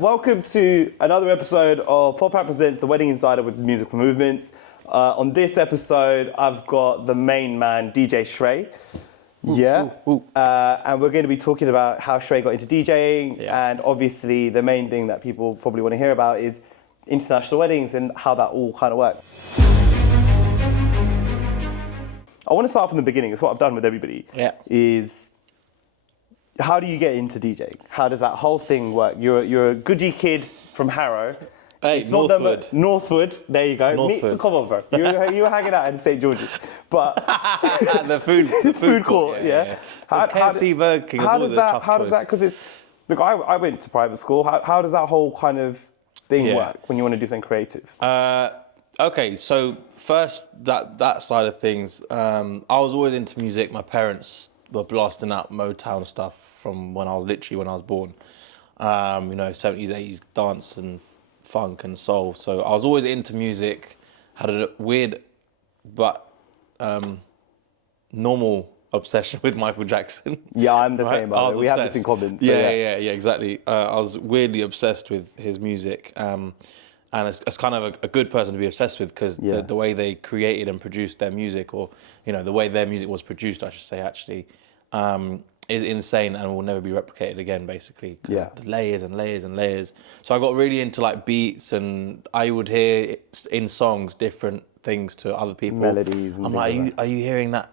Welcome to another episode of Pop Out Presents The Wedding Insider with Musical Movements. On this episode, I've got the main man, DJ Shraii. And we're going to be talking about how Shraii got into DJing, and obviously the main thing that people probably want to hear about is international weddings and how that all kind of works. I want to start from the beginning. It's what I've done with everybody. Is how do you get into DJing? How does that whole thing work? You're a Goodgie kid from Harrow. Hey, it's Northwood. Northwood, there you go. Northwood. Come on, bro. You were hanging out in St. George's. But the food court, yeah. KFC, Burger King, how does that, because it's, look, I went to private school. How does that whole kind of thing work when you want to do something creative? Okay, so first, that side of things, I was always into music. My parents were blasting out Motown stuff from when I was born. 70s, 80s dance and funk and soul. So I was always into music, had a weird but normal obsession with Michael Jackson. Yeah, I'm the same. We have this in common. So yeah, exactly. I was weirdly obsessed with his music. And it's kind of a good person to be obsessed with because the way they created and produced their music, or the way their music was produced, I should say, actually, is insane and will never be replicated again, basically. The layers and layers and layers. So I got really into like beats, and I would hear in songs different things to other people. Melodies. And I'm like, are you hearing that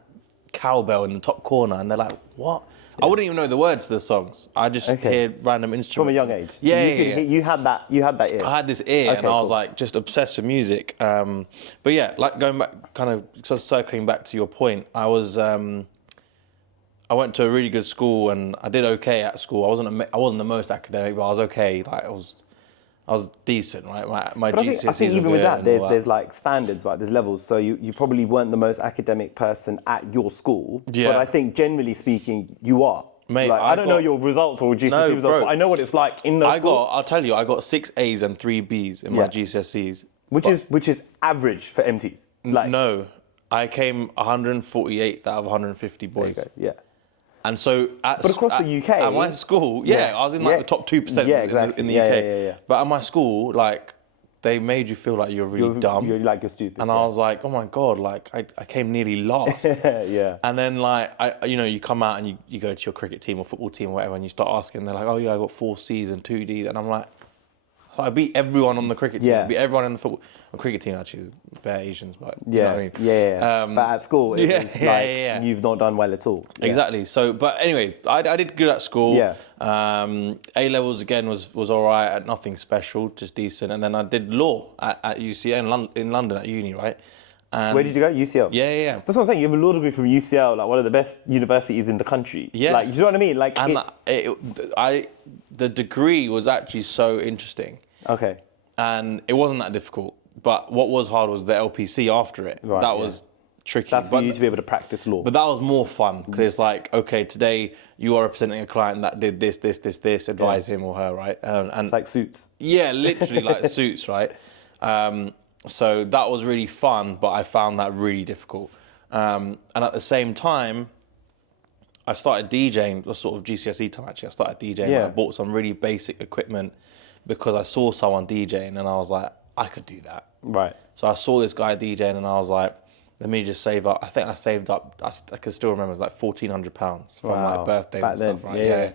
cowbell in the top corner? And they're like, what? I wouldn't even know the words to the songs. I just hear random instruments. From a young age. You had that ear. I had this ear, and I was like just obsessed with music. But yeah, like going back, kind of sort of circling back to your point, I went to a really good school, and I did okay at school. I wasn't the most academic, but I was okay. Like I was decent, right? My GCSEs I think even with that, there's like standards, right? There's levels. So you probably weren't the most academic person at your school, but I think generally speaking, you are. Mate, like, I don't know your results or GCSE results, but I know what it's like in those schools. I'll tell you, I got 6 A's and 3 B's in my GCSEs. Which is average for MTs. Like, no, I came 148th out of 150 boys. There you go. Yeah. And so, but across the UK, at my school, I was in like the top 2% in the UK. Yeah. But at my school, like, they made you feel like you're really dumb. You're stupid. And I was like, oh my God, like I came nearly last. And then like, you come out and you go to your cricket team or football team or whatever, and you start asking, they're like, oh yeah, I got 4 C's and 2 D's. And I'm like, so I beat everyone on the cricket team. I beat everyone in the football cricket team, actually, bare Asians, but you know what I mean? But at school, it was like you've not done well at all. Exactly. So, but anyway, I did good at school. A levels again was all right, nothing special, just decent. And then I did law at UCL in London at uni, right? And where did you go? UCL? Yeah. That's what I'm saying. You have a law degree from UCL, like one of the best universities in the country. Yeah. Like, you know what I mean? Like, and the degree was actually so interesting. Okay. And it wasn't that difficult. But what was hard was the LPC after it. Right, that was tricky. That's for you to be able to practice law. But that was more fun because it's like, okay, today you are representing a client that did this, advise him or her, right? And it's like Suits. Yeah, literally like Suits, right? So that was really fun, but I found that really difficult. And at the same time, I started DJing, the sort of GCSE time actually. I started DJing. I bought some really basic equipment because I saw someone DJing and I was like, I could do that. Right. So I saw this guy DJing and I was like, let me just save up. I think I saved up, I can still remember, it was like £1,400 from my birthday and stuff, right? Yeah.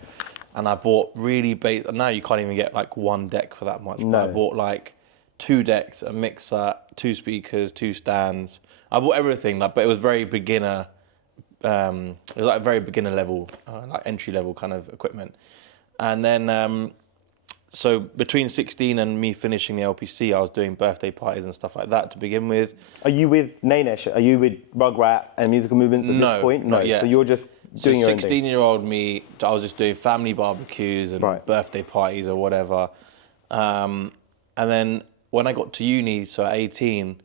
And I bought really basic, now you can't even get like one deck for that much. No. But I bought like 2 decks, a mixer, 2 speakers, 2 stands. I bought everything, but it was very beginner. It was like very beginner level, like entry level kind of equipment. And then, so between 16 and me finishing the LPC, I was doing birthday parties and stuff like that to begin with. Are you with Nainesh? Are you with Rugrat and Musical Movements at this point? No, not yet. So you're just doing your own thing? 16-year-old me, I was just doing family barbecues and birthday parties or whatever. And then when I got to uni, so at 18,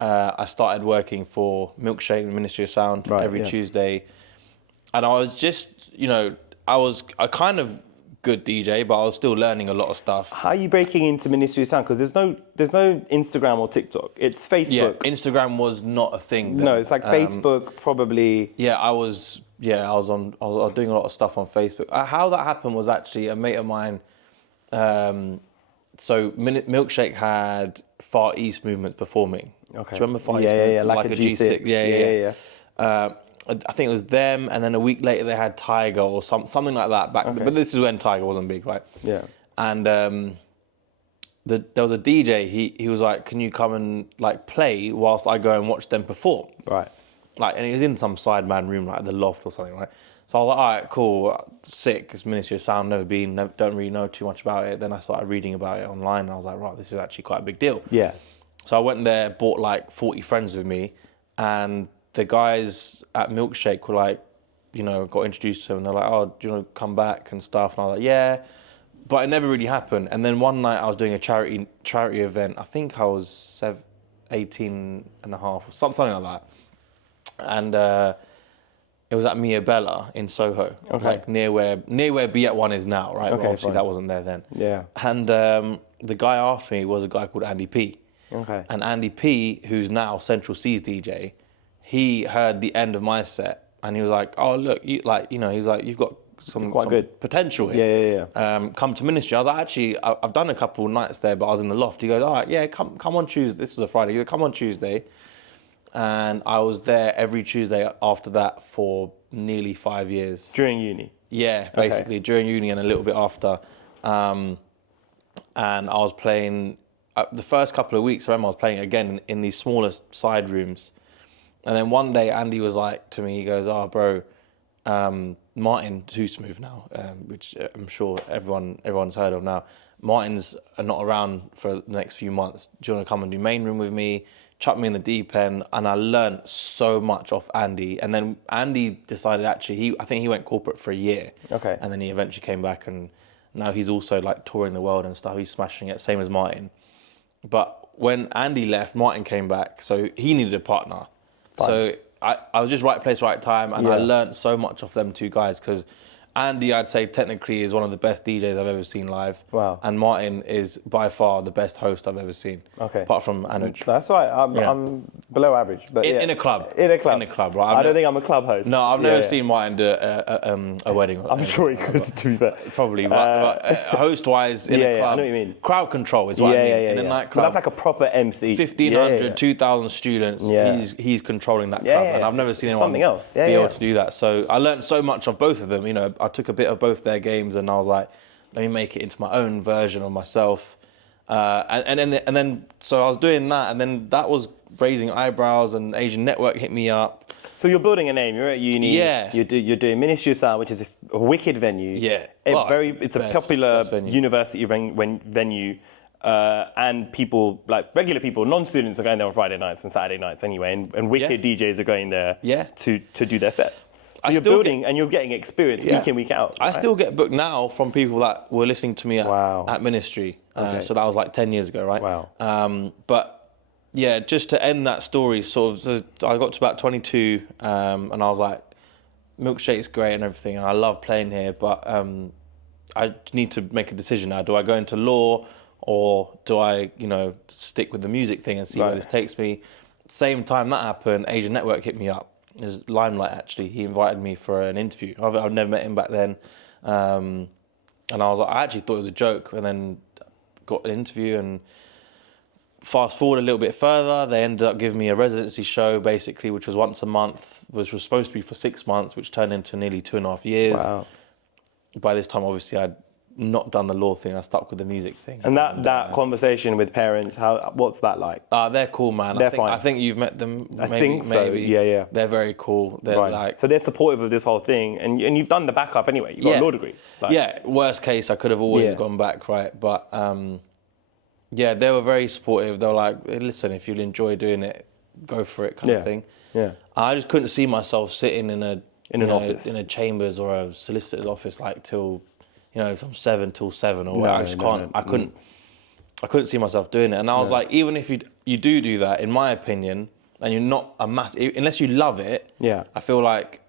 I started working for Milkshake, the Ministry of Sound, every Tuesday. And I was just, I kind of good DJ, but I was still learning a lot of stuff. How are you breaking into Ministry of Sound? Because there's no Instagram or TikTok. It's Facebook. Yeah, Instagram was not a thing then. No, it's like Facebook probably. Yeah, I was doing a lot of stuff on Facebook. How that happened was actually a mate of mine So Milkshake had Far East Movement performing. Okay. Do you remember Far East Movement? Yeah, like a G6. Yeah. I think it was them, and then a week later they had Tiger or something like that. But this is when Tiger wasn't big, right? Yeah. And there was a DJ. He was like, "Can you come and like play whilst I go and watch them perform?" Right. Like, and he was in some sideman room, like the loft or something, right? So I was like, all right, cool, sick. It's Ministry of Sound, don't really know too much about it. Then I started reading about it online, and I was like, right, this is actually quite a big deal. Yeah. So I went there, brought like 40 friends with me, and the guys at Milkshake were like, got introduced to them, and they're like, oh, do you want to come back and stuff? And I was like, yeah. But it never really happened. And then one night I was doing a charity event. I think I was 18 and a half, or something like that. And it was at Mia Bella in Soho, like near where B1 is now, right? Okay, Obviously fine. that wasn't there then. Yeah. And the guy after me was a guy called Andy P. Okay. And Andy P, who's now Central C's DJ, he heard the end of my set and he was like, "Oh look, he's like, you've got some good potential here. Yeah. Come to Ministry." I was like, "Actually, I've done a couple nights there, but I was in the loft." He goes, "All right, yeah, come on Tuesday." This was a Friday. He goes, "Come on Tuesday." And I was there every Tuesday after that for nearly 5 years. During uni? Yeah, basically during uni and a little bit after. And I was playing, the first couple of weeks, I remember I was playing again in these smaller side rooms. And then one day Andy was like to me, he goes, "Oh bro, Martin Too Smooth now," which I'm sure everyone's heard of now. Martin's not around for the next few months. Do you want to come and do main room with me? Chuck me in the deep end, and I learned so much off Andy. And then Andy decided I think he went corporate for a year. Okay. And then he eventually came back, and now he's also like touring the world and stuff. He's smashing it, same as Martin. But when Andy left, Martin came back, so he needed a partner. Fine. So I was just right place, right time, and I learned so much off them two guys because Andy, I'd say technically is one of the best DJs I've ever seen live. Wow. And Martin is by far the best host I've ever seen. Okay. Apart from Anuj. That's right. I'm below average, but in a club. In a club. In a club, right? I don't think I'm a club host. No, I've never seen Martin do a wedding. I'm sure he could, to be fair. Probably, but host-wise, in a club. I know what you mean. Crowd control is what I mean. In a nightclub. But that's like a proper MC. 1,500, 2,000 students. He's controlling that club, and I've never seen anyone be able to do that. So I learned so much of both of them. I took a bit of both their games, and I was like, let me make it into my own version of myself. And then so I was doing that, and then that was raising eyebrows, and Asian Network hit me up. So you're building a name. You're at uni. Yeah. You're doing Ministry of Sound, which is this wicked venue. Yeah. It's a popular university venue. And people, like regular people, non-students are going there on Friday nights and Saturday nights anyway, and wicked DJs are going there to do their sets. So you're building and you're getting experience week in, week out. I still get booked now from people that were listening to me at Ministry. So that was like 10 years ago, right? Wow. But yeah, just to end that story, so I got to about 22 and I was like, Milkshake's great and everything, and I love playing here, but I need to make a decision now. Do I go into law or do I, stick with the music thing and see where this takes me? Same time that happened, Asian Network hit me up. It was Limelight, actually. He invited me for an interview. I've never met him back then. And I was like, I actually thought it was a joke, and then got an interview, and fast forward a little bit further, they ended up giving me a residency show, basically, which was once a month, which was supposed to be for 6 months, which turned into nearly 2.5 years. Wow. By this time, obviously, I'd not done the law thing. I stuck with the music thing. And that conversation with parents, what's that like? They're cool, man. They're fine. I think you've met them. I think so. Maybe. Yeah. They're very cool. They're so they're supportive of this whole thing, and you've done the backup anyway. You got a law degree. Worst case, I could have always gone back, right? But they were very supportive. They were like, listen, if you'll enjoy doing it, go for it, kind of thing. Yeah. I just couldn't see myself sitting in an office, in a chambers or a solicitor's office like till. From 7 till 7 or whatever. I just can't. I couldn't see myself doing it. And I was like, even if you do that, in my opinion, and you're not a unless you love it. Yeah. I feel like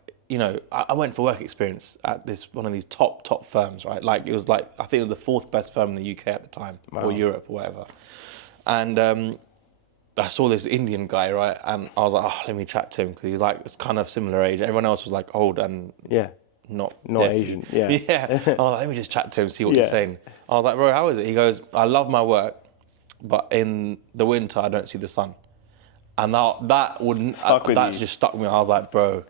I went for work experience at one of these top firms, right? Like it was I think it was the 4th best firm in the UK at the time, or Europe or whatever. And I saw this Indian guy, right? And I was like, let me chat to him because he's like it's kind of similar age. Everyone else was like old and not Asian. Yeah. Yeah. I was like, let me just chat to him, see what he's saying. I was like, bro, how is it? He goes, I love my work, but in the winter I don't see the sun. And that just stuck me. I was like, bro,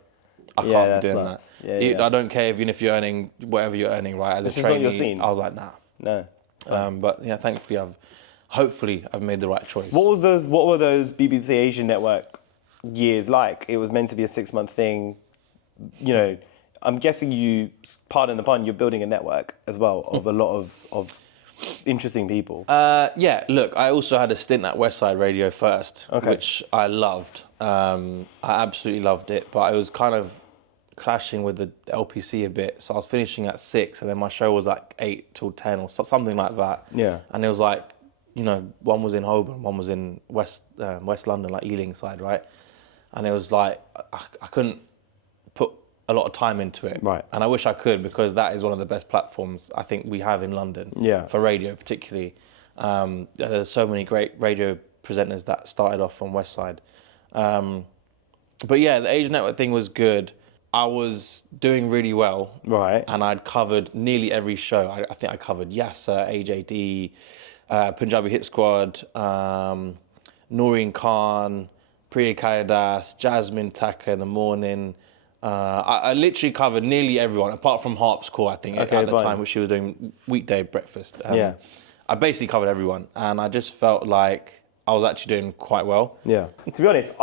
I can't be doing that. I don't care even if you're earning whatever you're earning, right? As a trainee, not your scene. I was like, nah. No. But yeah, thankfully I've made the right choice. What were those BBC Asian Network years like? It was meant to be a 6-month thing. You know, I'm guessing you, pardon the pun, you're building a network as well of a lot of interesting people. Yeah, look, I also had a stint at West Side Radio first, which I loved. I absolutely loved it, but I was kind of clashing with the LPC a bit. So I was finishing at 6 and then my show was like 8 till 10 or something like that. Yeah. And it was like, you know, one was in Holborn, one was in West London, like Ealing side, right? And it was like, I couldn't put a lot of time into it. Right. And I wish I could, because that is one of the best platforms I think we have in London. Yeah. For radio particularly. There's so many great radio presenters that started off from West Side. But yeah, the Asian Network thing was good. I was doing really well. Right. And I'd covered nearly every show. I think I covered Yasser, AJD, Punjabi Hit Squad, Noreen Khan, Priya Kaidas, Jasmine Taka in the morning. I literally covered nearly everyone, apart from Harp's Call, I think, at the time, which she was doing weekday breakfast. I basically covered everyone, and I just felt like I was actually doing quite well. Yeah. To be honest,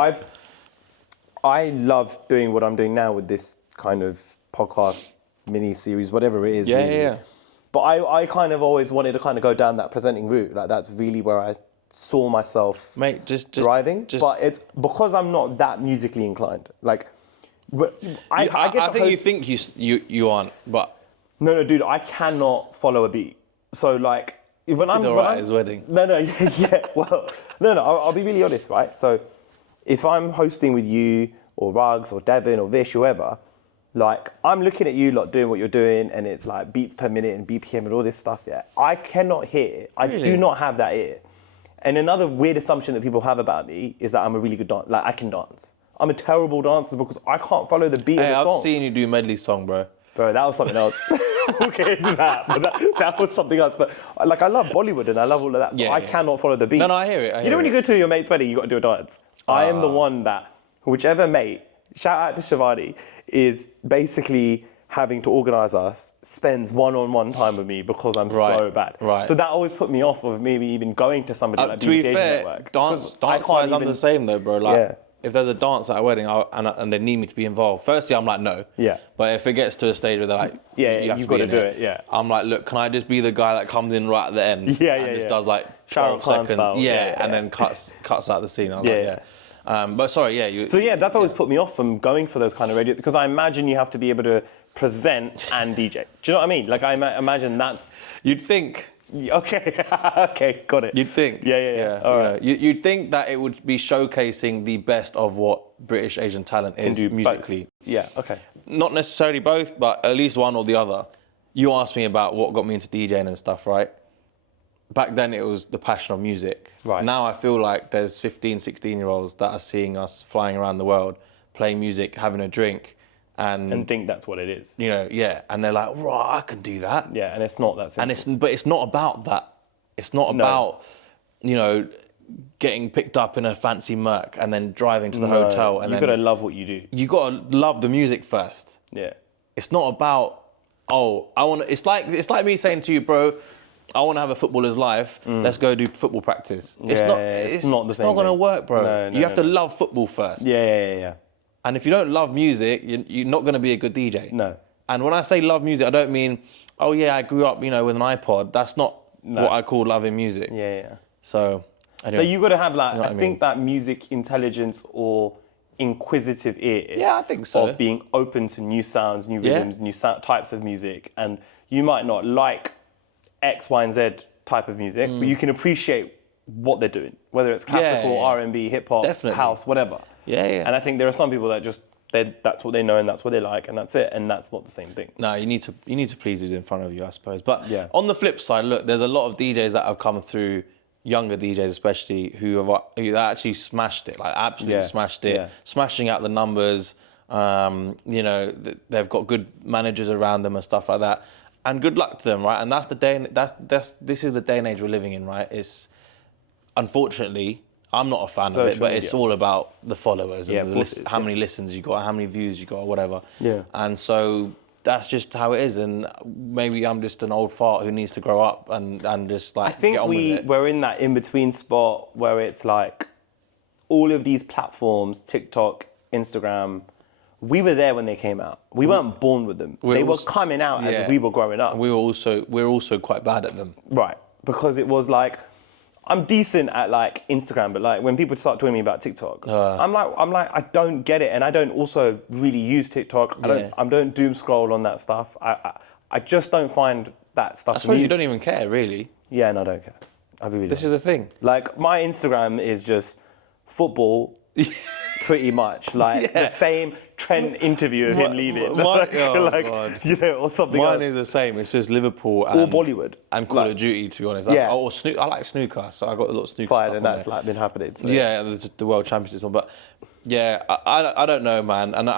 I love doing what I'm doing now with this kind of podcast mini-series, whatever it is. Yeah, really. yeah. But I kind of always wanted to kind of go down that presenting route. Like, that's really where I saw myself driving. But it's because I'm not that musically inclined. Like, I think you think you aren't, but... No, dude, I cannot follow a beat. So, like, when I'm... at his wedding. No, yeah, well... No, I'll be really honest, right? So, if I'm hosting with you, or Ruggs, or Devin, or Vish, whoever... Like, I'm looking at you lot doing what you're doing, and it's like beats per minute and BPM and all this stuff, yeah. I cannot hear. I do not have that ear. And another weird assumption that people have about me is that I'm a really good dancer. Like, I can dance. I'm a terrible dancer because I can't follow the beat of the song. I've seen you do medley song, bro. Bro, that was something else. We'll get into that. But that was something else. But, like, I love Bollywood and I love all of that. But I cannot follow the beat. No, I hear it. You know when you go to your mate's wedding, you got to do a dance? I am the one that, whichever mate, shout out to Shivani, is basically having to organise us, spends one-on-one time with me because I'm so bad. Right. So that always put me off of maybe even going to somebody like to be BBC fair, Network. dance-wise, I'm the same though, bro. Like, if there's a dance at a wedding and they need me to be involved, firstly, I'm like, no. Yeah. But if it gets to a stage where they're like, you've got to do it, yeah. I'm like, look, can I just be the guy that comes in right at the end? And just does like 12 seconds. And then cuts out the scene. I was like, but sorry, that's always put me off from going for those kind of radio, because I imagine you have to be able to present and DJ. Do you know what I mean? Like, I imagine that's... You'd think. Okay, okay, got it. You'd think. Yeah. All right. You'd think that it would be showcasing the best of what British Asian talent is musically. Both. Yeah, okay. Not necessarily both, but at least one or the other. You asked me about what got me into DJing and stuff, right? Back then it was the passion of music. Right. Now I feel like there's 15, 16-year-olds that are seeing us flying around the world, playing music, having a drink, and think that's what it is. You know, and they're like, right, I can do that. Yeah, and it's not that simple. But it's not about that. It's not about, you know, getting picked up in a fancy Merc and then driving to the hotel. And you've got to love what you do. You got to love the music first. Yeah. It's not about, it's like me saying to you, bro, I want to have a footballer's life. Let's go do football practice. It's not the same. It's not going to work, bro. No, you have to love football first. Yeah. And if you don't love music, you're not going to be a good DJ. No. And when I say love music, I don't mean, I grew up, with an iPod. That's not what I call loving music. Yeah. So, anyway. But you got to have that. I think that music intelligence or inquisitive ear. Yeah, I think so. Of being open to new sounds, new rhythms, new types of music, and you might not like X, Y, and Z type of music, but you can appreciate what they're doing, whether it's classical, R&B, hip hop, house, whatever. Yeah. And I think there are some people that that's what they know and that's what they like and that's it, and that's not the same thing. No, you need to please who's in front of you, I suppose. But on the flip side, look, there's a lot of DJs that have come through, younger DJs especially, who actually smashed it, like absolutely smashed it, smashing out the numbers. You know, they've got good managers around them and stuff like that. And good luck to them, right? And that's the day. This is the day and age we're living in, right? It's unfortunately, I'm not a fan of it, but it's all about the followers and how many listens you got, how many views you got, or whatever. Yeah. And so that's just how it is. And maybe I'm just an old fart who needs to grow up and just like get on with it. I think we're in that in between spot where it's like all of these platforms, TikTok, Instagram. We were there when they came out. We weren't born with them. They were coming out as we were growing up. We're also quite bad at them. Right. Because it was like, I'm decent at like Instagram, but like when people start talking to me about TikTok, I'm like, I don't get it. And I don't also really use TikTok. I don't doom scroll on that stuff. I just don't find that stuff. I suppose you don't even care, really. Yeah, and I don't care. I'll be really honest. Is the thing. Like my Instagram is just football. Pretty much like the same Trent interview of him leaving, God. You know, or something. Mine is the same. It's just Liverpool or Bollywood and Call of Duty. To be honest, or I like snooker, so I got a lot of snooker stuff and that's like been happening. So. Yeah, the World Championships on, but yeah, I don't know, man, and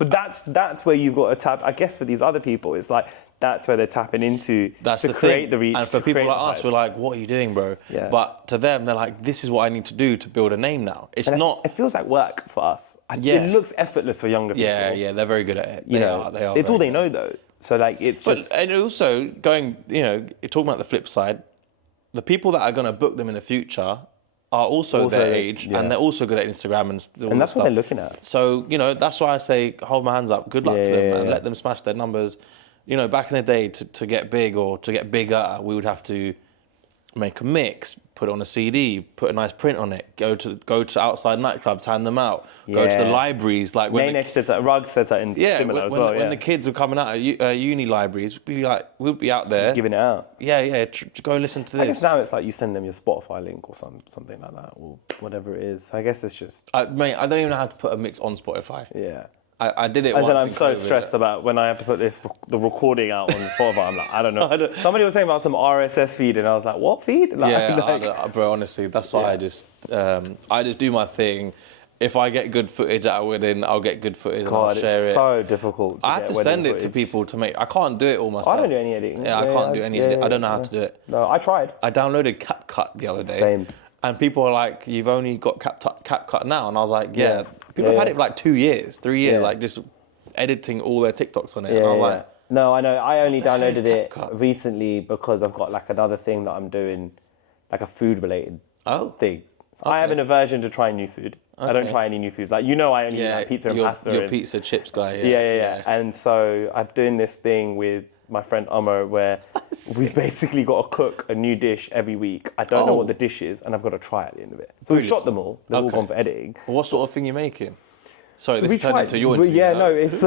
But that's where you've got to tap. I guess for these other people, it's like that's where they're tapping into to create the reach. And for people like us, we're like, "What are you doing, bro?" Yeah. But to them, they're like, "This is what I need to do to build a name now." It's not. It feels like work for us. It looks effortless for younger people. Yeah, they're very good at it. They are. It's all they know though. So like, it's just. And also going, talking about the flip side, the people that are going to book them in the future are also their age, and they're also good at Instagram and that's what they're looking at. So that's why I say hold my hands up, good luck to them, and let them smash their numbers. Back in the day, to get big or to get bigger, we would have to make a mix, put it on a CD, put a nice print on it, go to outside nightclubs, hand them out, go to the libraries. Like when Rug said that in similar as well. When the kids were coming out of uni libraries, we'd be out there giving it out. Yeah, go and listen to this. I guess now it's like you send them your Spotify link or something like that, or whatever it is. I guess it's just. Mate, I don't even know how to put a mix on Spotify. Yeah. I did it once. I'm so stressed about when I have to put the recording out on Spotify. I'm like, I don't know. Somebody was saying about some RSS feed, and I was like, what feed? Like, bro, honestly, that's why I just do my thing. If I get good footage at a wedding, I'll get good footage and I'll share it. It's so difficult. I have to send it to people to make. I can't do it all myself. I don't do any editing. Yeah, I can't do any editing. I don't know how to do it. No, I tried. I downloaded CapCut the other day. Same. And people are like, you've only got CapCut now. And I was like, yeah. People have had it for like 2 years, 3 years, like just editing all their TikToks on it. And I was like... No, I know. I only downloaded it recently because I've got like another thing that I'm doing, like a food-related thing. So I have an aversion to trying new food. I don't try any new foods. Like, I only eat like pizza and pasta. You're pizza chips guy, yeah. And so I'm doing this thing with my friend Amo where we've basically got to cook a new dish every week. I don't know what the dish is, and I've got to try at the end of it. So we've shot them all. They're all gone for editing. Well, what sort of thing are you making? Sorry, this turned into your interview. Yeah, no, it's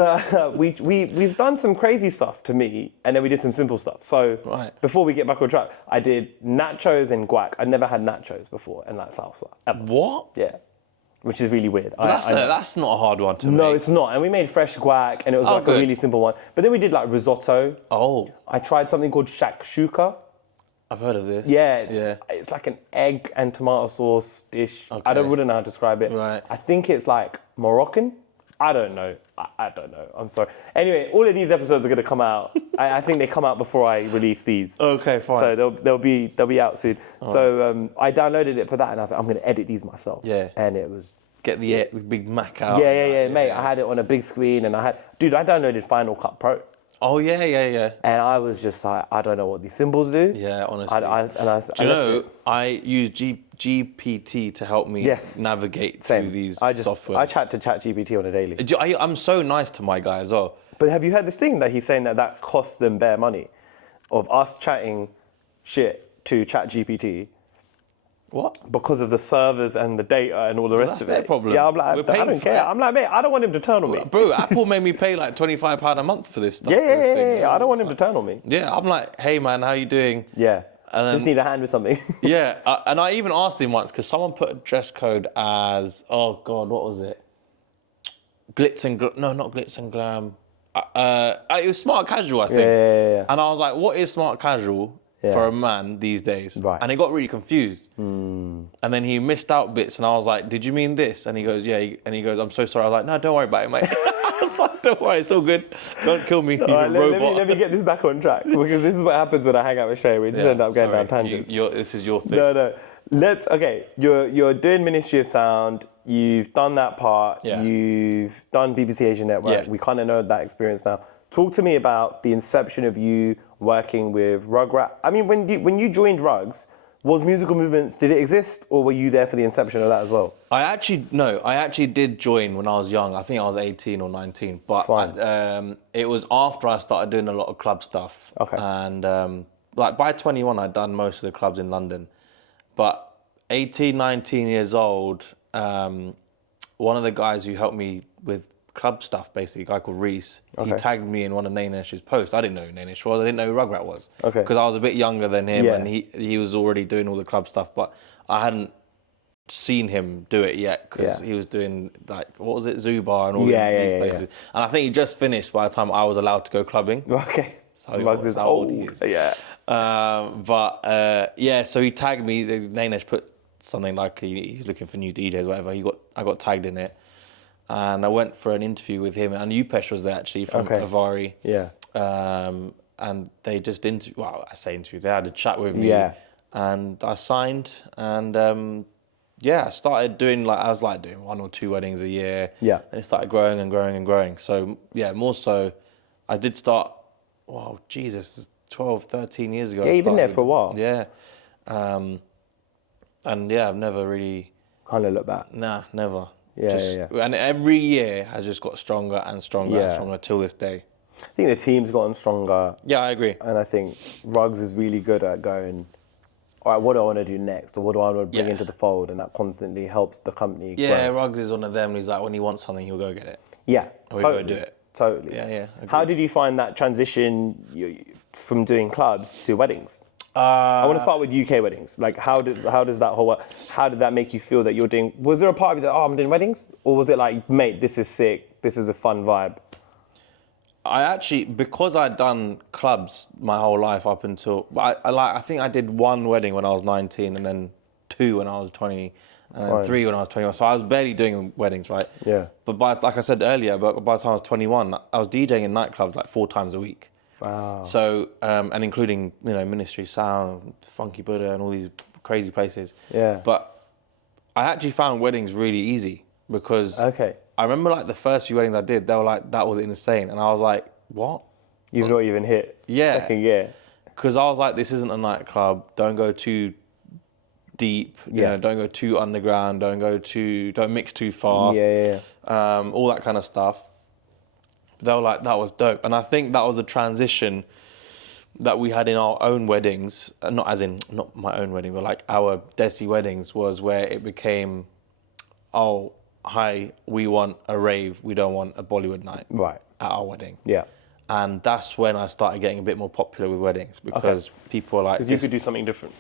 we've done some crazy stuff to me, and then we did some simple stuff. So before we get back on track, I did nachos and guac. I'd never had nachos before, and like salsa. What? Yeah. Which is really weird. But that's not a hard one to make. No, it's not. And we made fresh guac, and it was a really simple one. But then we did like risotto. Oh. I tried something called shakshuka. I've heard of this. Yeah, it's like an egg and tomato sauce dish. Okay. I wouldn't know how to describe it. Right. I think it's like Moroccan. I don't know. I don't know. I'm sorry. Anyway, all of these episodes are going to come out. I think they come out before I release these. Okay, fine. So they'll be out soon. So I downloaded it for that, and I was like, I'm going to edit these myself. Yeah. And it was get the big Mac out. Yeah, mate. I had it on a big screen, and I downloaded Final Cut Pro. Oh yeah. And I was just like, I don't know what these symbols do. Yeah, honestly. Do you know? I use GPT to help me navigate through these softwares. I chat to ChatGPT on a daily. I'm so nice to my guy as well. But have you heard this thing that he's saying that costs them bare money, of us chatting shit to ChatGPT? What? Because of the servers and the data and all the rest of it. That's their problem. Yeah, I'm like, I don't care. I'm like, mate, I don't want him to turn on me. Bro, Apple made me pay like £25 a month for this stuff. Yeah. I don't want him to turn on me. Yeah, I'm like, hey man, how you doing? Yeah. Just need a hand with something. Yeah, and I even asked him once, because someone put a dress code as, oh God, what was it? No, not glitz and glam. It was smart casual, I think. Yeah. And I was like, what is smart casual? for a man these days. Right. And he got really confused. And then he missed out bits, and I was like, did you mean this? And he goes, yeah. And he goes, I'm so sorry. I was like, no, don't worry about it, mate. I was like, don't worry, it's all good. Don't kill me, you robot. Let me get this back on track, because this is what happens when I hang out with Shraii. We just end up going down tangents. This is your thing. No. You're doing Ministry of Sound. You've done that part. Yeah. You've done BBC Asian Network. Yeah. We kind of know that experience now. Talk to me about the inception of you working with Rugrat. I mean, when you joined Rugs, was Musical Movements, did it exist, or were you there for the inception of that as well? I actually did join when I was young. I think I was 18 or 19, but it was after I started doing a lot of club stuff. Okay. And like by 21, I'd done most of the clubs in London. But 18, 19 years old, one of the guys who helped me with club stuff, basically, a guy called Reese, he tagged me in one of Nainesh's posts. I didn't know who Nainesh was. I didn't know who Rugrat was. Okay. Because I was a bit younger than him, and he was already doing all the club stuff, but I hadn't seen him do it yet, because he was doing, like, what was it, Zubar and all these places. Yeah. And I think he just finished by the time I was allowed to go clubbing. Okay. So Rugs is old. He is. Yeah. So he tagged me. Nainesh put something like he's looking for new DJs, whatever. I got tagged in it, and I went for an interview with him. And Upesh was there actually from Avari. Yeah. And they just they had a chat with me. Yeah. And I signed, and I started doing doing 1 or 2 weddings a year. Yeah. And it started growing and growing and growing. So more so, I did start. Wow, Jesus, 12, 13 years ago. Yeah, you've been there for a while. Yeah. And I've never really... Kind of looked back. Nah, never. Yeah. And every year has just got stronger and stronger and stronger till this day. I think the team's gotten stronger. Yeah, I agree. And I think Rugs is really good at going, all right, what do I want to do next? Or what do I want to bring into the fold? And that constantly helps the company grow. Rugs is one of them. He's like, when he wants something, he'll go get it. Yeah, or he'll go do it. Totally. Yeah. How did you find that transition from doing clubs to weddings? I want to start with UK weddings. Like, how does that whole work? How did that make you feel that you're doing? Was there a part of you that, I'm doing weddings, or was it like, mate, this is sick, this is a fun vibe? I actually, because I'd done clubs my whole life up until I think I did 1 wedding when I was 19, and then 2 when I was 20. And then 3 when I was 21. So I was barely doing weddings, right? Yeah. But like I said earlier, by the time I was 21, I was DJing in nightclubs like 4 times a week. Wow. So, and including, Ministry Sound, Funky Buddha, and all these crazy places. Yeah. But I actually found weddings really easy, because I remember like the first few weddings I did, they were like, that was insane. And I was like, what? You've not even hit second year. Because I was like, this isn't a nightclub. Don't go too deep, don't go too underground, don't mix too fast, all that kind of stuff. But they were like, that was dope. And I think that was the transition that we had in our own weddings, not my own wedding, but like our Desi weddings, was where it became, oh, hi, we want a rave, we don't want a Bollywood night at our wedding. Yeah. And that's when I started getting a bit more popular with weddings, because people were like... Because you could do something different.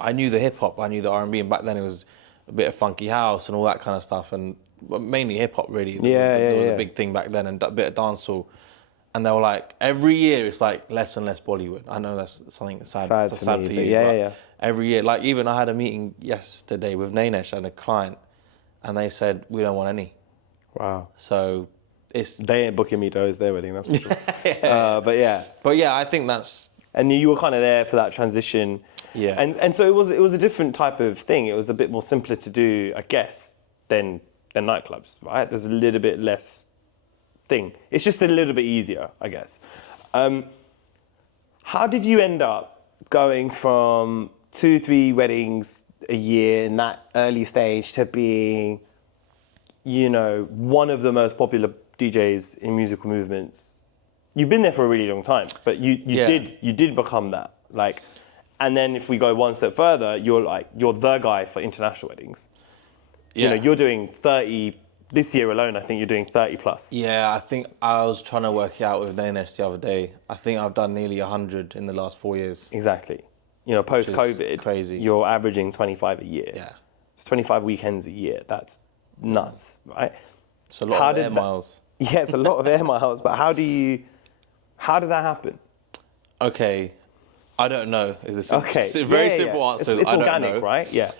I knew the hip hop, I knew the R&B, and back then it was a bit of funky house and all that kind of stuff, and mainly hip hop really. There was a big thing back then, and a bit of dancehall. And they were like, every year it's like less and less Bollywood. I know that's something sad for you. Yeah. Every year, like even I had a meeting yesterday with Nainesh and a client, and they said we don't want any. Wow. So they ain't booking me though. It's their wedding. That's for sure. But yeah, I think that's. And you were kind of there for that transition. Yeah. And so it was a different type of thing. It was a bit more simpler to do, I guess, than nightclubs, right? There's a little bit less thing. It's just a little bit easier, I guess. How did you end up going from 2-3 weddings a year in that early stage to being, one of the most popular DJs in Musical Movements? You've been there for a really long time, but you did become that. Like, and then if we go one step further, you're the guy for international weddings. Yeah. You're doing 30 this year alone. I think you're doing 30 plus. Yeah, I think I was trying to work it out with Nainesh the other day. I think I've done nearly 100 in the last 4 years. Exactly. Post-COVID, crazy. You're averaging 25 a year. Yeah. It's 25 weekends a year. That's nuts, right? It's a lot of air miles. Yeah, it's a lot of air miles. But how did that happen? Okay. I don't know. Is this very simple answer? It's I don't organic, know. Right? Yeah.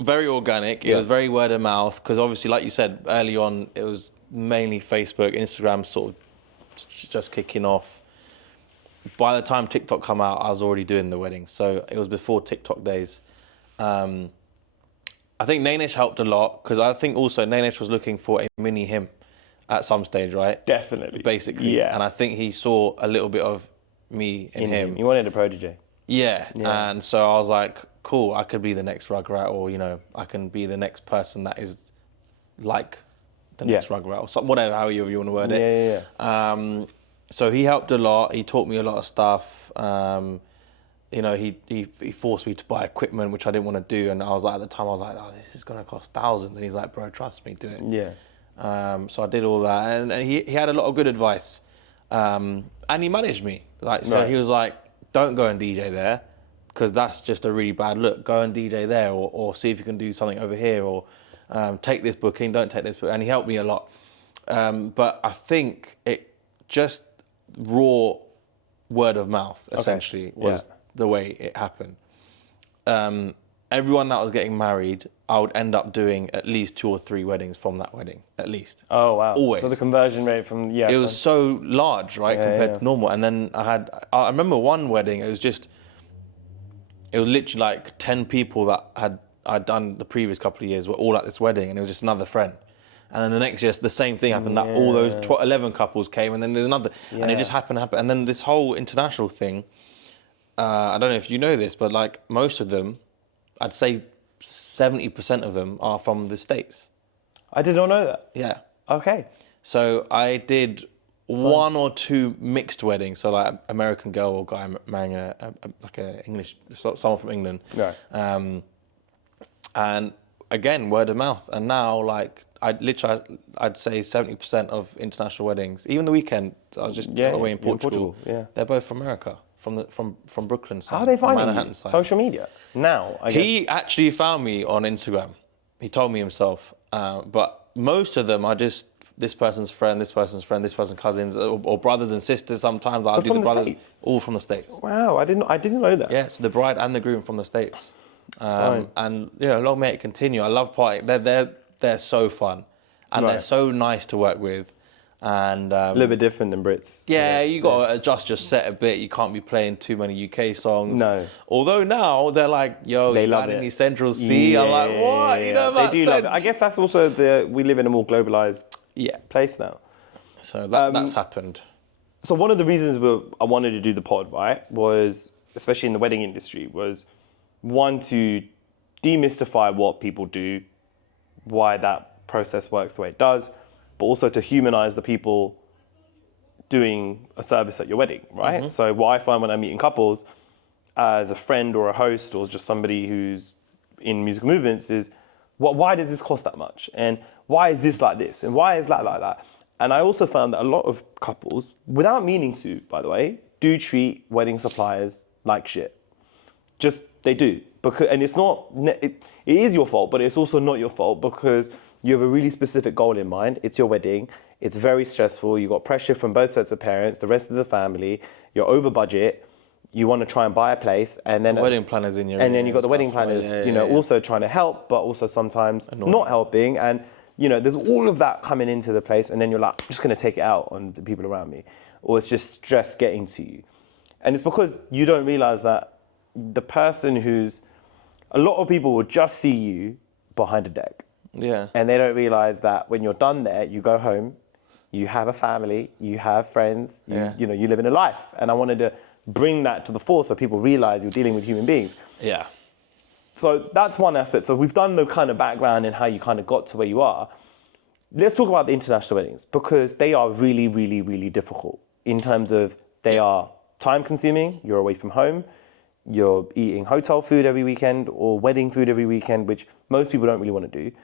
Very organic. It was very word of mouth because obviously, like you said early on, it was mainly Facebook, Instagram, sort of just kicking off. By the time TikTok come out, I was already doing the wedding, so it was before TikTok days. I think Nainish helped a lot because I think also Nainish was looking for a mini him at some stage, right? Definitely. Basically. Yeah. And I think he saw a little bit of me in him. You wanted a protege. Yeah. And so I was like, cool, I could be the next Rugrat, or, you know, I can be the next person that is like the next Rugrat, or something, whatever, however you want to word it. Yeah. So he helped a lot. He taught me a lot of stuff. You know, he forced me to buy equipment, which I didn't want to do. And I was like, at the time, I was like, oh, this is going to cost thousands. And he's like, bro, trust me, do it. Yeah. So I did all that. And he had a lot of good advice. And he managed me. Like, so he was like, don't go and DJ there, because that's just a really bad look. Go and DJ there, or see if you can do something over here, or take this booking, don't take this booking. And he helped me a lot. But I think it just raw word of mouth, essentially, was the way it happened. Everyone that was getting married, I would end up doing at least 2 or 3 weddings from that wedding, at least. Oh, wow. Always. So the conversion rate from, It was so large, right, compared to normal. And then I remember one wedding, it was literally like 10 people that I'd done the previous couple of years were all at this wedding, and it was just another friend. And then the next year, the same thing happened, that all those 11 couples came, and then there's another. And it just happened. And then this whole international thing, I don't know if you know this, but like most of them, I'd say 70% of them are from the States. I did not know that. Yeah. Okay. So I did 1 or 2 mixed weddings. So like American girl or guy marrying like a English, someone from England. Right. And again, word of mouth. And now like, I'd say 70% of international weddings, even the weekend, I was just away in Portugal. They're both from America, from Brooklyn side. How are they finding Manhattan you? side. Social media? Now, I guess. He actually found me on Instagram. He told me himself. But most of them are just this person's friend, this person's friend, this person's cousins, or brothers and sisters. Sometimes I'll do the brothers. States? All from the States. Wow, I didn't know that. Yeah, so the bride and the groom from the States. And you know, long may it continue. I love partying. They're so fun, and they're so nice to work with, and a little bit different than Brits. Yeah, you got to adjust your set a bit. You can't be playing too many UK songs. No. Although now they're like, yo, they you love any Central C? I'm like, what? You know about They do love it. I guess that's also we live in a more globalized place now. So that's happened. So one of the reasons I wanted to do the pod, right, was, especially in the wedding industry, was one, to demystify what people do, why that process works the way it does, but also to humanize the people doing a service at your wedding, right? Mm-hmm. So what I find when I'm meeting couples as a friend or a host or just somebody who's in musical movements is, why does this cost that much? And why is this like this? And why is that like that? And I also found that a lot of couples, without meaning to, by the way, do treat wedding suppliers like shit. Just, they do. And it's not, it is your fault, but it's also not your fault because you have a really specific goal in mind. It's your wedding. It's very stressful. You've got pressure from both sets of parents, the rest of the family. You're over budget. You want to try and buy a place. And then the wedding planners in your And then you've got the wedding planners, also trying to help, but also sometimes not helping. And, there's all of that coming into the place. And then you're like, I'm just going to take it out on the people around me. Or it's just stress getting to you. And it's because you don't realize that the person a lot of people will just see you behind a deck. Yeah. And they don't realize that when you're done there, you go home, you have a family, you have friends, you live in a life. And I wanted to bring that to the fore so people realize you're dealing with human beings. Yeah. So that's one aspect. So we've done the kind of background and how you kind of got to where you are. Let's talk about the international weddings because they are really, really, really difficult in terms of they are time consuming, you're away from home, you're eating hotel food every weekend or wedding food every weekend, which most people don't really want to do.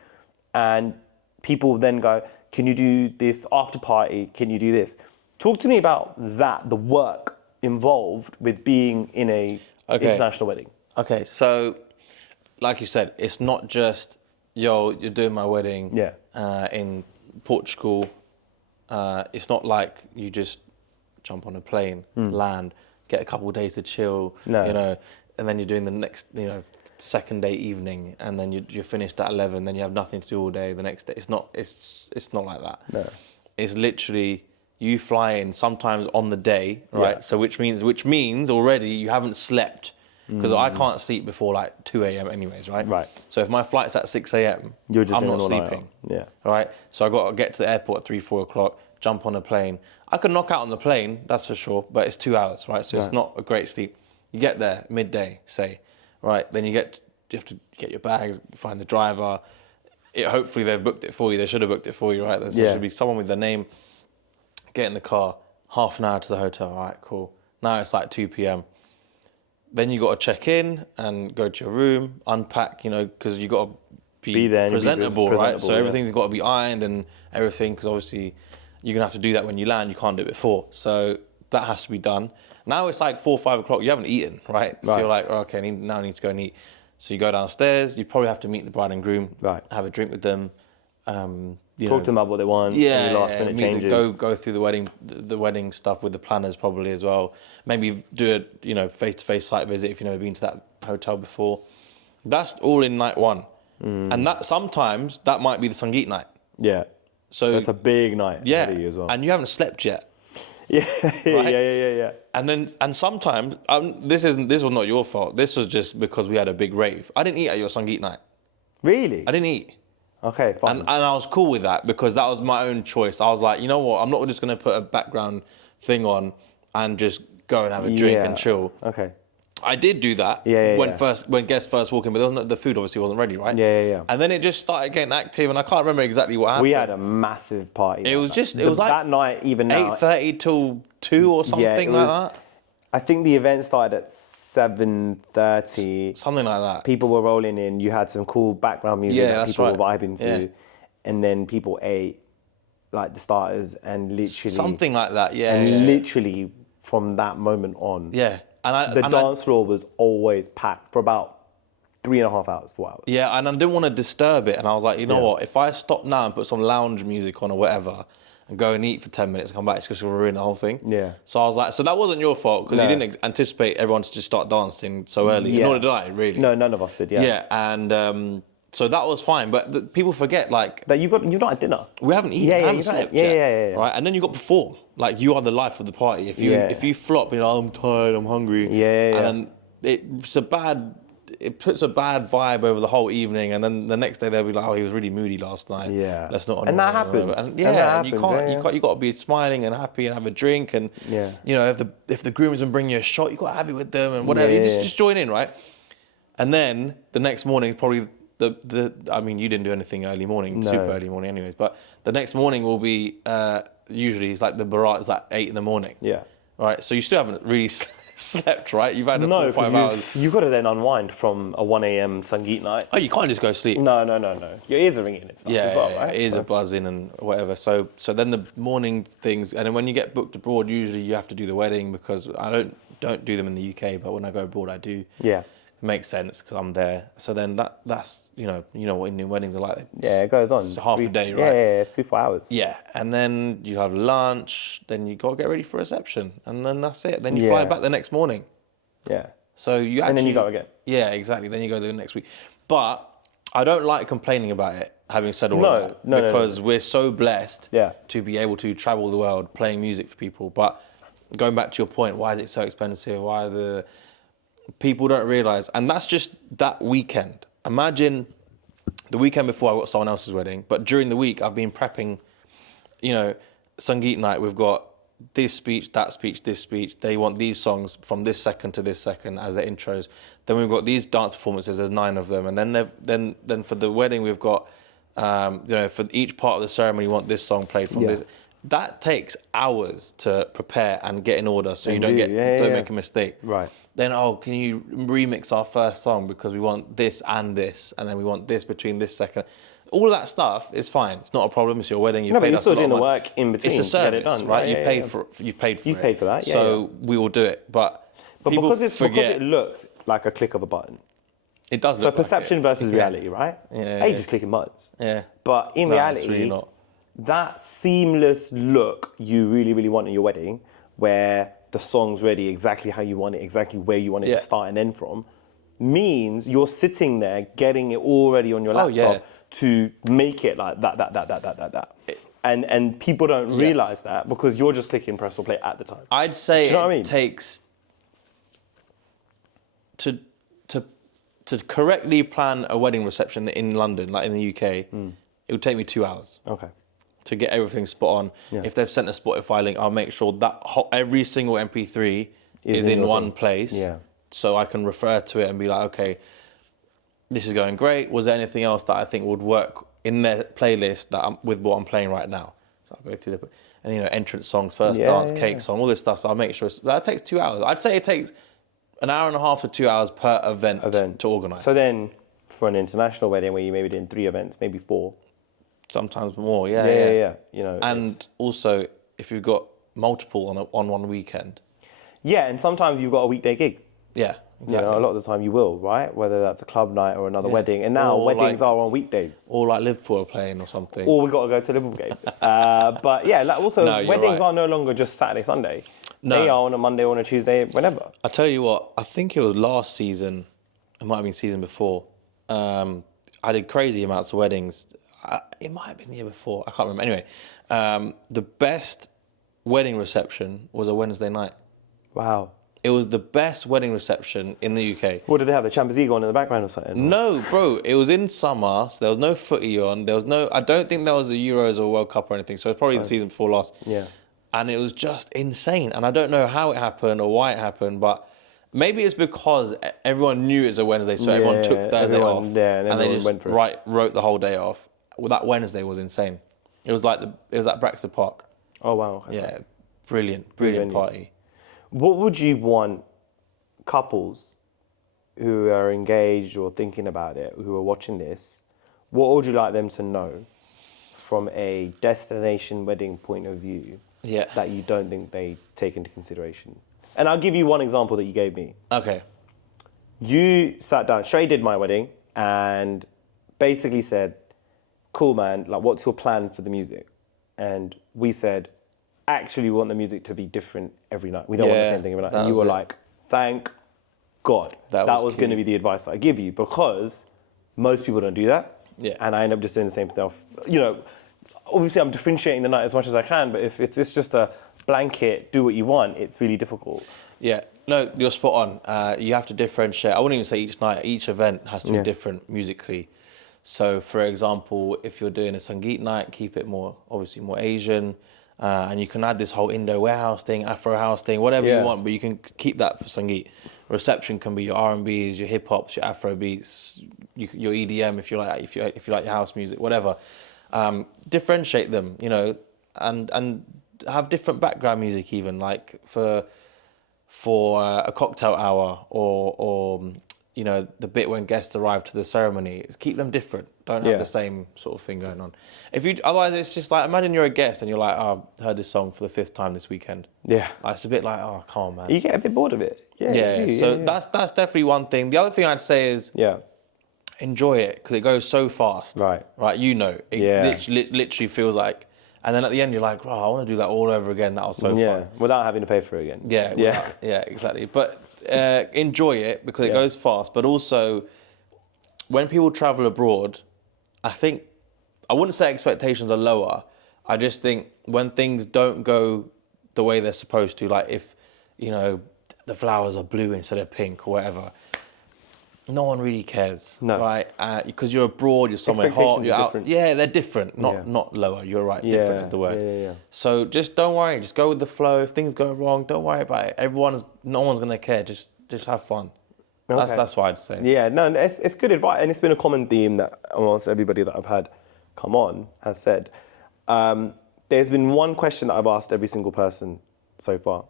And people then go, can you do this after party? Can you do this? Talk to me about that, the work involved with being in a international wedding. Okay, so like you said, it's not just, you're doing my wedding in Portugal. It's not like you just jump on a plane, land, get a couple of days to chill, you know, and then you're doing the next, you know, second day evening, and then you're finished at 11, then you have nothing to do all day the next day. It's not like that. No. It's literally you fly in sometimes on the day, right? So which means already you haven't slept, because I can't sleep before like 2 a.m. anyways, right? Right. So if my flight's at 6 a.m, I'm not sleeping. Yeah. Right. So I got to get to the airport at 3, 4 o'clock, jump on a plane. I could knock out on the plane, that's for sure, but it's 2 hours, right? So it's not a great sleep. You get there midday, say, right? Then you have to get your bags, find the driver. Hopefully they've booked it for you. They should have booked it for you, right? There should be someone with their name. Get in the car, half an hour to the hotel. All right, cool. Now it's like 2 p.m. Then you got to check in and go to your room, unpack, you know, because you got to be there, presentable, right? So everything's got to be ironed and everything, because obviously you're going to have to do that when you land. You can't do it before. So that has to be done. Now it's like 4 or 5 o'clock. You haven't eaten, right? So you're like, okay, now I need to go and eat. So you go downstairs. You probably have to meet the bride and groom, have a drink with them. Talk to them about what they want. Any last minute changes. Go through the wedding stuff with the planners probably as well. Maybe do a face-to-face site visit if you've never been to that hotel before. That's all in night one, and that sometimes that might be the Sangeet night. Yeah. So it's a big night. Yeah. For you as well. And you haven't slept yet. Yeah. Right? Yeah. And sometimes this was not your fault. This was just because we had a big rave. I didn't eat at your Sangeet night. Really? I didn't eat. Okay, fine. And I was cool with that, because that was my own choice. I was like, you know what? I'm not just going to put a background thing on and just go and have a drink and chill. Okay. I did do that when guests first walk in, but the food obviously wasn't ready, right? Yeah. And then it just started getting active, and I can't remember exactly what happened. We had a massive party. It was like that night, even now, 8:30 till 2 or something like that. I think the event started at 7:30. Something like that. People were rolling in. You had some cool background music that people were vibing to. Yeah. And then people ate like the starters and literally... Something like that, And literally from that moment on... Yeah. The dance floor was always packed for about 3.5 hours, 4 hours. Yeah, and I didn't want to disturb it. And I was like, you know what? If I stop now and put some lounge music on or whatever and go and eat for 10 minutes and come back, it's just going to ruin the whole thing. Yeah. So I was like, so that wasn't your fault, because you didn't anticipate everyone to just start dancing so early. Yeah. Nor did I, really. No, none of us did, Yeah, and so that was fine. But people forget, like... That you're not at dinner. We haven't eaten, I haven't slept yet. Yeah. Right? And then you got to perform. Like, you are the life of the party. If you flop, you're like, I'm tired, I'm hungry. Yeah. And then it puts a bad vibe over the whole evening, and then the next day they'll be like, oh, he was really moody last night. Yeah. Let's not... And that happens. And you got to be smiling and happy and have a drink, and you know, if the groomsmen bring you a shot, you got to have it with them and whatever. You just join in, right? And then the next morning, probably I mean, you didn't do anything early morning, super early morning anyways, but the next morning will be, usually it's like the barat is like 8 in the morning. Yeah. Right, so you still haven't really slept, right? You've had 4 or 5 hours. You've got to then unwind from a 1 a.m. Sangeet night. Oh, you can't just go sleep. No. Your ears are ringing and stuff as well, right? Ears are buzzing and whatever. So then the morning things, and then when you get booked abroad, usually you have to do the wedding, because I don't do them in the UK, but when I go abroad, I do. Yeah. It makes sense because I'm there. So then that's you know what Indian weddings are like. Yeah, it goes on. It's half a day, right? Yeah, it's 3-4 hours. Yeah, and then you have lunch. Then you got to get ready for reception, and then that's it. Then you fly back the next morning. Yeah. So you actually. And then you go again. Yeah, exactly. Then you go the next week. But I don't like complaining about it. Having said all of that, because we're so blessed to be able to travel the world playing music for people. But going back to your point, why is it so expensive? Why people don't realise, and that's just that weekend. Imagine the weekend before I got someone else's wedding, but during the week I've been prepping, you know, Sangeet night. We've got this speech, that speech, this speech. They want these songs from this second to this second as their intros. Then we've got these dance performances. There's 9 of them, and then for the wedding we've got, you know, for each part of the ceremony, we want this song played from this. That takes hours to prepare and get in order, so you don't make a mistake. Right. Then, can you remix our first song because we want this, and then we want this between this second. All of that stuff is fine. It's not a problem. It's your wedding. But you're still doing the work in between. It's a service, to get it done, right? You've paid for that. So we will do it. But because it looks like a click of a button. It does. So perception versus reality, right? Yeah. You're just clicking buttons. Yeah. But in reality, it's really not. That seamless look you really, really want in your wedding, where the song's ready, exactly how you want it, exactly where you want it to start and end from, means you're sitting there getting it already on your laptop to make it like that. And people don't realize that because you're just clicking press or play at the time. I'd say it takes to correctly plan a wedding reception in London, like in the UK, it would take me 2 hours. Okay. To get everything spot on. Yeah. If they've sent a Spotify link, I'll make sure that every single MP3 is in one place. Yeah. So I can refer to it and be like, okay, this is going great. Was there anything else that I think would work in their playlist with what I'm playing right now? So I'll go through and entrance songs, first dance, cake song, all this stuff. So I'll make sure that takes 2 hours. I'd say it takes an hour and a half to 2 hours per event. To organise. So then, for an international wedding where you maybe did 3 events, maybe 4. Sometimes more, yeah. And also, if you've got multiple on one weekend. Yeah, and sometimes you've got a weekday gig. Yeah, exactly. A lot of the time you will, right? Whether that's a club night or another wedding. And now weddings are on weekdays. Or like Liverpool are playing or something. Or we got to go to a Liverpool game. But yeah, weddings are no longer just Saturday, Sunday. No. They are on a Monday or on a Tuesday, whenever. I tell you what, I think it was last season, it might have been season before, I did crazy amounts of weddings. It might have been the year before, I can't remember. Anyway, the best wedding reception was a Wednesday night. Wow. It was the best wedding reception in the UK. What did they have? The Champions League on in the background or something? No, bro. It was in summer, so there was no footy on. I don't think there was a Euros or World Cup or anything, so it's probably the season before last. Yeah. And it was just insane. And I don't know how it happened or why it happened, but maybe it's because everyone knew it was a Wednesday, so everyone took Thursday off. Yeah, and they just wrote the whole day off. Well, that Wednesday was insane. It was at Braxton Park. Oh, wow. Okay. Yeah, brilliant party. What would you want couples who are engaged or thinking about it, who are watching this, what would you like them to know from a destination wedding point of view that you don't think they take into consideration? And I'll give you one example that you gave me. Okay. You sat down, Shraii did my wedding, and basically said, cool, man, like, what's your plan for the music? And we said, actually, we want the music to be different every night. We don't want the same thing every night. And you were like, thank God. That was going to be the advice that I give you, because most people don't do that. Yeah. And I end up just doing the same stuff. Obviously I'm differentiating the night as much as I can, but if it's just a blanket, do what you want, it's really difficult. Yeah, no, you're spot on. You have to differentiate. I wouldn't even say each night, each event has to be different musically. So, for example, if you're doing a Sangeet night, keep it obviously more Asian. And you can add this whole Indo warehouse thing, Afro house thing, whatever you want, but you can keep that for Sangeet. Reception can be your R&Bs, your hip hops, your Afro beats, your EDM if you like your house music, whatever. Differentiate them, and have different background music even, like for a cocktail hour or the bit when guests arrive to the ceremony. Keep them different. Don't have the same sort of thing going on. Otherwise it's just like, imagine you're a guest and you're like, oh, I've heard this song for the 5th time this weekend. Yeah. It's a bit like, oh, come on, man. You get a bit bored of it. Yeah. That's definitely one thing. The other thing I'd say is enjoy it, because it goes so fast. Right. It literally feels like, and then at the end you're like, oh, I want to do that all over again. That was so fun. Without having to pay for it again. Yeah, exactly. But enjoy it because it goes fast. But also, when people travel abroad, I wouldn't say expectations are lower. I just think when things don't go the way they're supposed to, like if, the flowers are blue instead of pink or whatever, no one really cares, right? Because you're abroad, you're somewhere hot, you're out. Different. Yeah, they're different, not lower. You're right, different is the word. Yeah. So just don't worry, just go with the flow. If things go wrong, don't worry about it. No one's gonna care. Just have fun. Okay. That's what I'd say. Yeah, no, it's good advice, and it's been a common theme that almost everybody that I've had come on has said. There's been one question that I've asked every single person so far,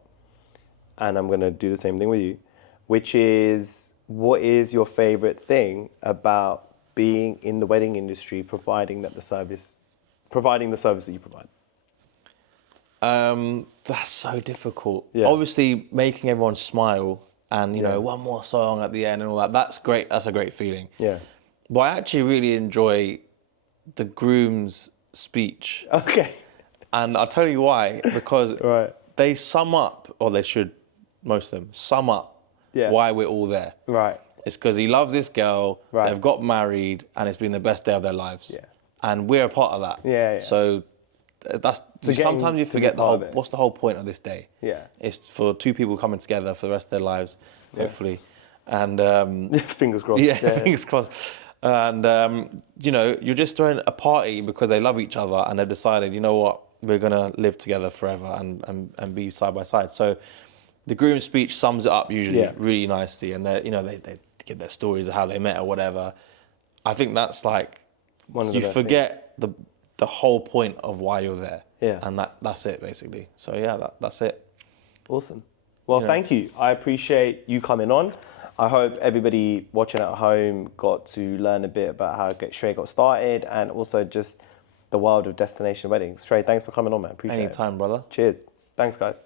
and I'm gonna do the same thing with you, which is, what is your favorite thing about being in the wedding industry, providing the service that you provide? That's so difficult. Yeah. Obviously, making everyone smile and one more song at the end and all that. That's great. That's a great feeling. Yeah. But I actually really enjoy the groom's speech. Okay. And I'll tell you why. Because they sum up, or they should, most of them, sum up why we're all there. Right. It's because he loves this girl, they've got married, and it's been the best day of their lives. Yeah. And we're a part of that. Yeah. So sometimes you forget what's the whole point of this day? Yeah. It's for two people coming together for the rest of their lives, hopefully. And fingers crossed. Yeah, fingers crossed. And you know, you're just throwing a party because they love each other and they've decided, you know what, we're gonna live together forever and be side by side. So the groom's speech sums it up usually really nicely, and they give their stories of how they met or whatever. I think that's like one of the best forget things. the whole point of why you're there. Yeah. And that's it basically. So yeah, that's it. Awesome. Well, thank you. I appreciate you coming on. I hope everybody watching at home got to learn a bit about how Shraii got started, and also just the world of destination weddings. Shraii, thanks for coming on, man. Appreciate it. Anytime, brother. Cheers. Thanks, guys.